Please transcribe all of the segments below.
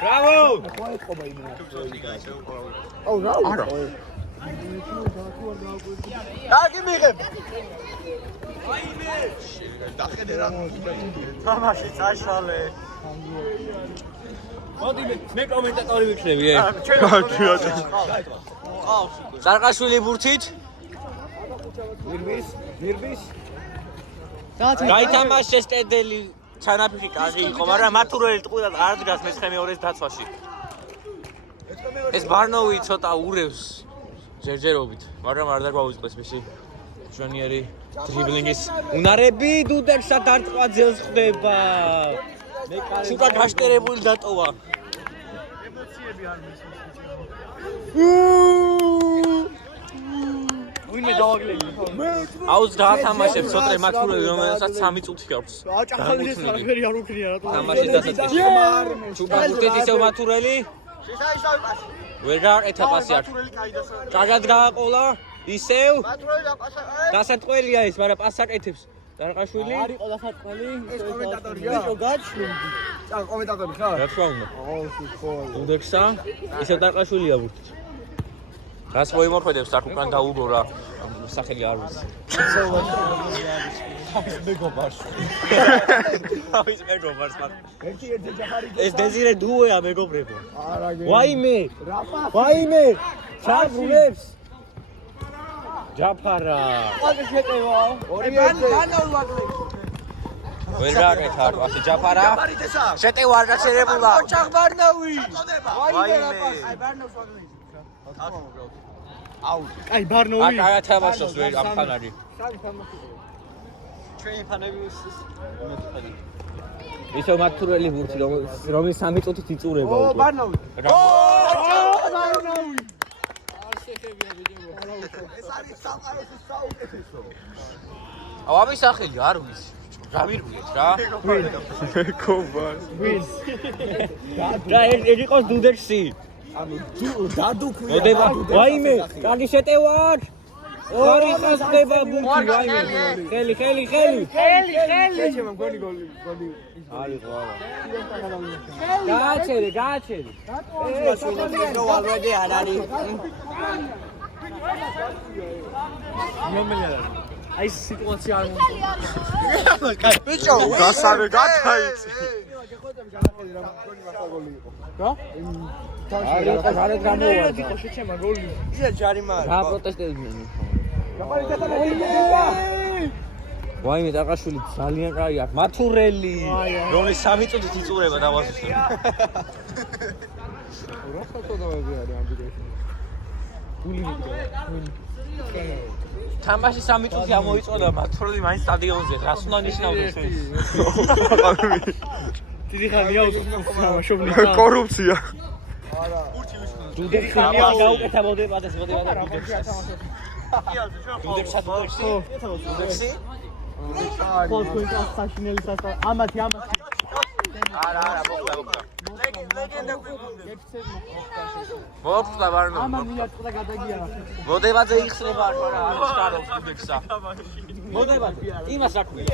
Bravo! Კარგი მიღებ. დახედერა. თამაში წაშალე. მოდი მე კომენტატორი ვიქნები. ზარყაშვილი ბურთით. ვირბის. გაითამაშეს ტედელი ჩანაფიქი კარგი იყო, მაგრამ მათურელი ტყუილად არ დგას მე-9-2-ის დაცვაში. ეს ბარნოვი ცოტა ურევს ჯერჯერობით, მაგრამ არ დაგვაუწყდეს მისი ჟონიერი დრიბლინგის უნარები. დუდექსა დარტყვა ძელს ხდება. შუტა გაშტერებული დატოვა. ემოციები არ ვინმე დავაგლელი. აუს გაათამაშებს ცოტა მათურელი, რომელსაც 3 წუთი აქვს. აჭახალის არაფერი არ უქნია რატო. თამაშის დასაწყისში. ჩუბა ბურთით ისევ მათურელი. შესაძლოა პასი. ვერ გააკეთა პასი არ. კარგად გააყოლა. ისევ. მათურელი დაპასა. დასატყველია ის, მაგრამ პასს აკეთებს. დარყაშვილი. არ იყო დასატყველი. ეს კომენტატორია. ბიჭო გაჩვენდი. წა კომენტატორი ხარ? რა თქმა უნდა. ხო. უდექსა. ისევ დარყაშვილია ბურთით. რას მოიმორფედებს აქ უკან დაუგო რა. სახელი არ ვიცი. თავის მეგობარს. თავის მეგობარს მაგ. ერთი ჯახარი. ეს დეზირე დუოა მეგობრებო. არა გე. ვაიმე. ვაიმე. ჩაბრუნებს. ჯაფარა. ყალე შეტევა. ორი ბანაულაგლე. ვერ გააკეთა პასი ჯაფარა. შეტევა არ გაჩერებულა. ოჭახ ბარნავი. ვაიმე. აი ბარნავს ვაგლე. აუ. აი ბარნოვი. აკ აათამაშოს ვერ ამ ფანარი. ჩვენი ფანები ისევ მათურელი ბურთი რომელიც 3 წუთით იწურება უკვე. ბარნოვი. ბარნოვი. არ შეხებია ბიჭო. ეს არის სამყაროს საუკეთესო. აუ ამის სახელი არ ვიცი. რა ვირგვიეთ რა? მეგობარს. ვინ? და ეს იყოს დუდექსი. ანუ დადუქვია. მოდება. ვაიმე, კარგი შეტევა აქვს. ორი ხდება ბურთი ვაიმე. ხელი. შეჩემ გოლი. არისო არა. გააჩერე. ნო ალრედი არ არის. აი სიტუაცია არ უნდა. ბიჭო, გასარე გადაიწი. რა? არ გამოვარდა. შეჩემა გოლი. ისა ჯარიმა. რა პროტესტებდნენ? გაპარიტეტა. ვაიმე დარყაშვილი ძალიან კაი აქვს. მათურელი, რომელიც 3 წუთით იწურება დავასუსტე. რა ფოტოდავები არის ამ ვიდეოში? გული მიგდა. თამაში 3 წუთი ამოიწოდა მათურელი მაინც სტადიონზე. რას უნდა ნიშნავდეს ეს? დიდი ხანია თამაშობნი. კორუფცია. არა. დიდი ხანია გაუკეთა მოდებადეს დუდექსი. დუდექსი? ფოტოინტას საშინელი სასა. ამათი. არა, მოკლა. ლეგენდა მოკლა ვარნო. ამან მიაწყდა გადაგიარა. მოდებაძე იხსნება არ მაგრამ არ ჩქარობს დუდექსა. მოდებაძე იმას რა ქვია?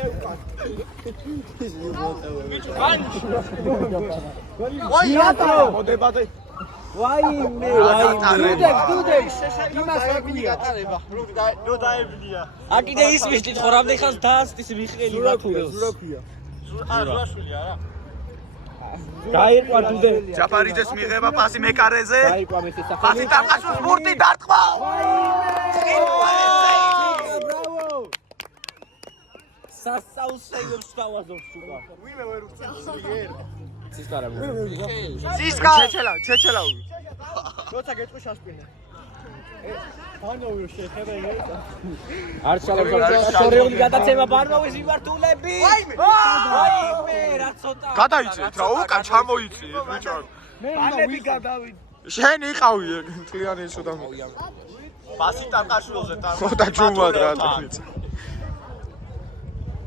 ვაი რატო? მოდებადე. ვაიმე. დუდექს იმას რა ქვია? ნო დაებნია. აკიდე ის მისდით ხო რამდენი ხანს დაასტის მიხელი მათურელს. ზურაშვილი არა. გაიყვა დუდე. ჯაფარიძეს მიღება პასი მეკარეზე. გაიყვა მისი სახელი. პასი დარყაშვის ბურთი დარტყმა. ბრავო. სასაუსეიებს დავაზობს თულა. ვინმე ვერ უწევს ზიგერ. სისკარა. სისკა. ჩეჩელაუ. როცა გეტყვი შასპინე. ბარნოვი შეხებია. არ ჩალებს შორეული გადაცემა ბარნოვის მიმართულები. ვაიმე რა ცოტა. გადაიწეთ რა უკან ჩამოიწიეთ ბიჭო. ბანები გადავიდე. შენ იყავი მთლიანი ისო და პასი ტარყაშვილზე ხოდა ჯუმად რა ტექნიკა.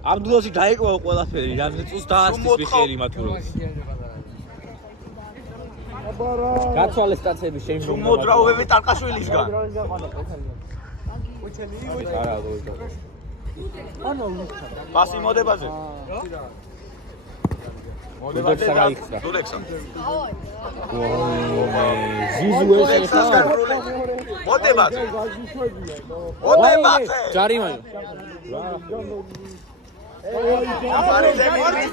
ამ დუელში დაიკვა ყველაფერი, რამდენი წუთს დაასწის მიხელი მათურელს. გაცვალეს კაცები შენ რომ მოდრაობები ტარყაშვილისგან. არა, პასი მოდებაზე. მოდებს რა იქცა. დულექსა. ზიზუ ეს დულექსას ხარ. გარბრული. მოდებაზე. მოდებაზე. ჯარიმანი. აბარიზე მირვის.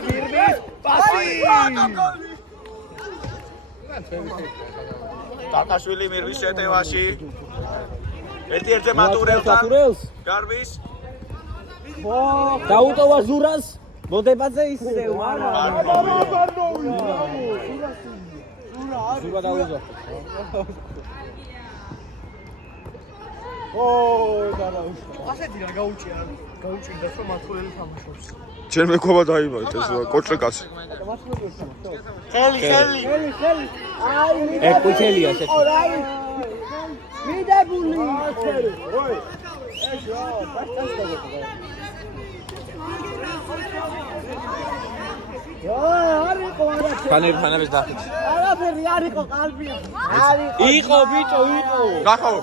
პასი. ტაკაშვილი მირვის შეტევაში. ერთ-ერთზე მატურელთან. გარბის. დაუტოვა ჟურას მოდებაზე ისე მარა ჟურა დაუზო ასეთი რა გაუჭია და მათულელი თამაშობს ჩემ მეკობა დაიბათ ეს კოჭე კაცი. ხელი აი ეკუთელია შე. მიდებული ფანების დახით. არაფერი არ იყო ყალბი. იყო ბიჭო, იყო. გახო.